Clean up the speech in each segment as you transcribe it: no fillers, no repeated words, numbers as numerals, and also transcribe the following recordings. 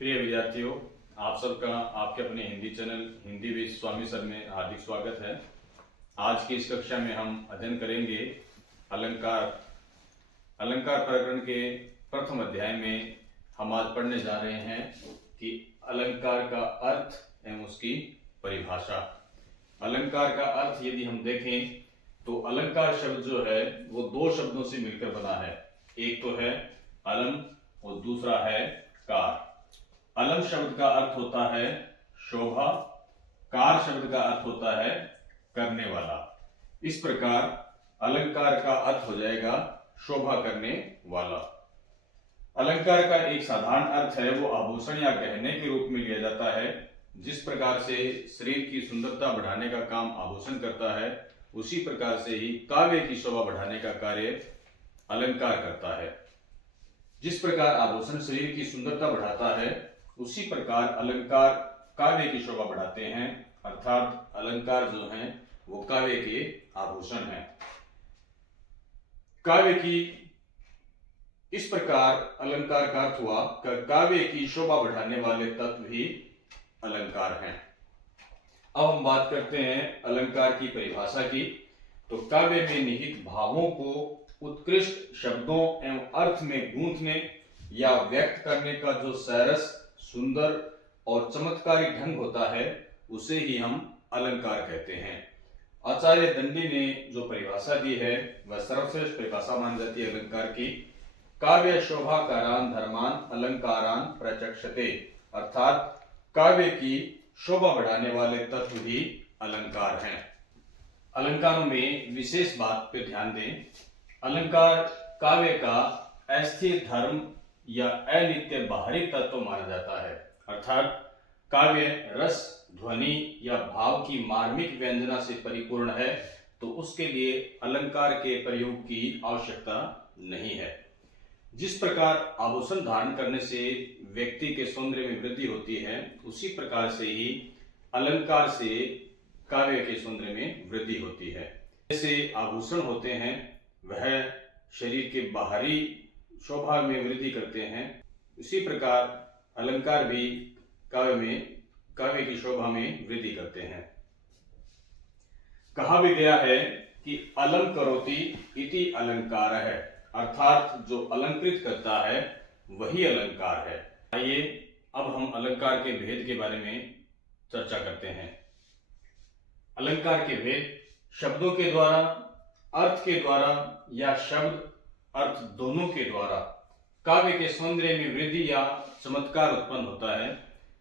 प्रिय विद्यार्थियों, आप सबका आपके अपने Hindi channel Hindi with Swami sir में हार्दिक स्वागत है। आज की इस कक्षा में हम अध्ययन करेंगे अलंकार। अलंकार प्रकरण के प्रथम अध्याय में हम आज पढ़ने जा रहे हैं कि अलंकार का अर्थ एवं उसकी परिभाषा। अलंकार का अर्थ यदि हम देखें तो अलंकार शब्द जो है वो दो शब्दों से मिलकर बना है। एक तो है अलम और दूसरा है कार। अलम शब्द का अर्थ होता है शोभा, कार शब्द का अर्थ होता है करने वाला। इस प्रकार अलंकार का अर्थ हो जाएगा शोभा करने वाला। अलंकार का एक साधारण अर्थ है वो आभूषण या गहने के रूप में लिया जाता है। जिस प्रकार से शरीर की सुंदरता बढ़ाने का काम आभूषण करता है, उसी प्रकार से ही काव्य की शोभा बढ़ाने का कार्य अलंकार करता है। जिस प्रकार आभूषण शरीर की सुंदरता बढ़ाता है, उसी प्रकार अलंकार काव्य की शोभा बढ़ाते हैं। अर्थात अलंकार जो हैं वो काव्य के आभूषण हैं। काव्य की इस प्रकार अलंकार का अर्थ हुआ कि काव्य की शोभा बढ़ाने वाले तत्व ही अलंकार हैं। अब हम बात करते हैं अलंकार की परिभाषा की। तो काव्य में निहित भावों को उत्कृष्ट शब्दों एवं अर्थ में गूंथने या व्यक्त करने का जो सरस, सुंदर और चमत्कारी ढंग होता है, उसे ही हम अलंकार कहते हैं। आचार्य दंडी ने जो परिभाषा दी है वह सर्वश्रेष्ठ परिभाषा मानी जाती है अलंकार की। काव्य शोभाकारान धर्मान अलंकारान प्रचक्षते। अर्थात काव्य की शोभा बढ़ाने वाले तत्व ही अलंकार हैं। अलंकारों में विशेष बात पे ध्यान दें। अलंकार काव्य का अस्थिर धर्म या अनित्य बाहरी तत्व माना जाता है। अर्थात काव्य रस, ध्वनि या भाव की मार्मिक व्यंजना से परिपूर्ण है, तो उसके लिए अलंकार के प्रयोग की आवश्यकता नहीं है। जिस प्रकार आभूषण धारण करने से व्यक्ति के सौंदर्य में वृद्धि होती है, उसी प्रकार से ही अलंकार से काव्य के सौंदर्य में वृद्धि होती है। जैसे आभूषण होते हैं वह शरीर के बाहरी शोभा में वृद्धि करते हैं, उसी प्रकार अलंकार भी काव्य की शोभा में वृद्धि करते हैं। कहा भी गया है कि अलम करोति इति अलंकार है। अर्थात जो अलंकृत करता है वही अलंकार है। आइए अब हम अलंकार के भेद के बारे में चर्चा करते हैं। अलंकार के भेद शब्दों के द्वारा, अर्थ के द्वारा या शब्द अर्थ दोनों के द्वारा काव्य के सौंदर्य में वृद्धि या चमत्कार उत्पन्न होता है।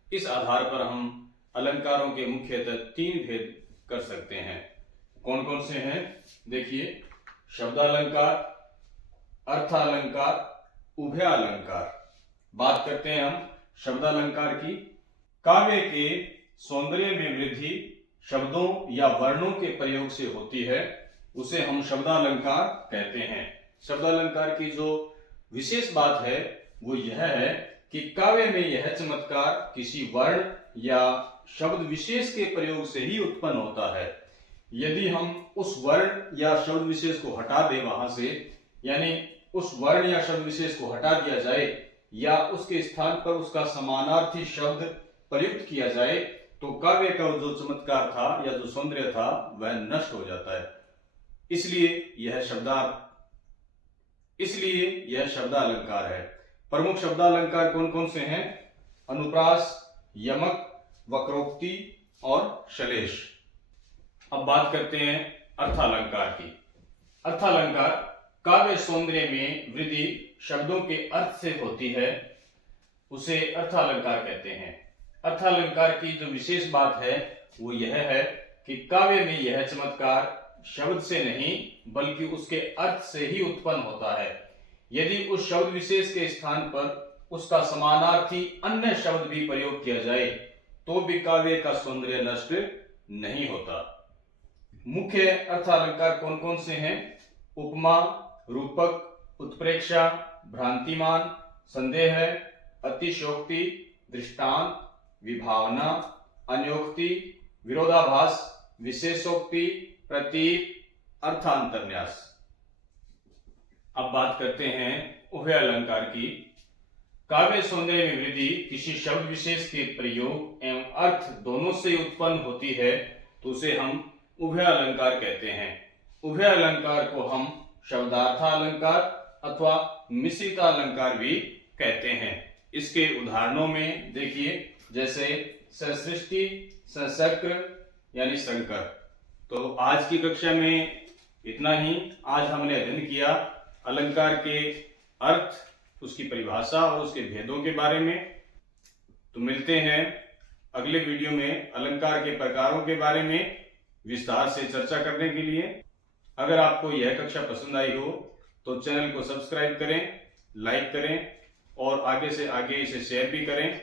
इस आधार पर हम अलंकारों के मुख्यतः तीन भेद कर सकते हैं। कौन कौन से हैं? देखिए, शब्दालंकार, अर्थालंकार, उभयालंकार। बात करते हैं हम शब्दालंकार की। काव्य के सौंदर्य में वृद्धि शब्दों या वर्णों के प्रयोग से होती है, उसे हम शब्दालंकार कहते हैं। शब्दालंकार की जो विशेष बात है वो यह है कि काव्य में यह चमत्कार किसी वर्ण या शब्द विशेष के प्रयोग से ही उत्पन्न होता है। यदि हम उस वर्ण या शब्द विशेष को हटा दें वहां से, यानी उस वर्ण या शब्द विशेष को हटा दिया जाए या उसके स्थान पर उसका समानार्थी शब्द प्रयुक्त किया जाए, तो काव्य का जो चमत्कार था या जो सौंदर्य था वह नष्ट हो जाता है। इसलिए यह शब्दालंकार है। प्रमुख शब्दालंकार कौन कौन से हैं? अनुप्रास, यमक, वक्रोक्ति और श्लेष। अब बात करते हैं अर्थालंकार की। अर्थालंकार काव्य सौंदर्य में वृद्धि शब्दों के अर्थ से होती है, उसे अर्थालंकार कहते हैं। अर्थालंकार की जो विशेष बात है वो यह है कि काव्य में यह चमत्कार शब्द से नहीं बल्कि उसके अर्थ से ही उत्पन्न होता है। यदि उस शब्द विशेष के स्थान पर उसका समानार्थी अन्य शब्द भी प्रयोग किया जाए तो भी काव्य का सौंदर्य नष्ट नहीं होता। मुख्य अर्थालंकार कौन कौन से हैं? उपमा, रूपक, उत्प्रेक्षा, भ्रांतिमान, संदेह, अतिशयोक्ति, दृष्टांत, विभावना, अन्योक्ति, विरोधाभास, विशेषोक्ति, प्रतीक, अर्थांतरन्यास। अब बात करते हैं उभयालंकार की। काव्य सौंदर्य में वृद्धि किसी शब्द विशेष के प्रयोग एवं अर्थ दोनों से उत्पन्न होती है तो उसे हम उभय अलंकार कहते हैं। उभय अलंकार को हम शब्दार्थालंकार अथवा मिश्रितालंकार भी कहते हैं। इसके उदाहरणों में देखिए, जैसे ससृष्टि, सशक्र यानी शंकर। तो आज की कक्षा में इतना ही। आज हमने अध्ययन किया अलंकार के अर्थ, उसकी परिभाषा और उसके भेदों के बारे में। तो मिलते हैं अगले वीडियो में अलंकार के प्रकारों के बारे में विस्तार से चर्चा करने के लिए। अगर आपको यह कक्षा पसंद आई हो तो चैनल को सब्सक्राइब करें, लाइक करें और आगे से आगे इसे शेयर भी करें।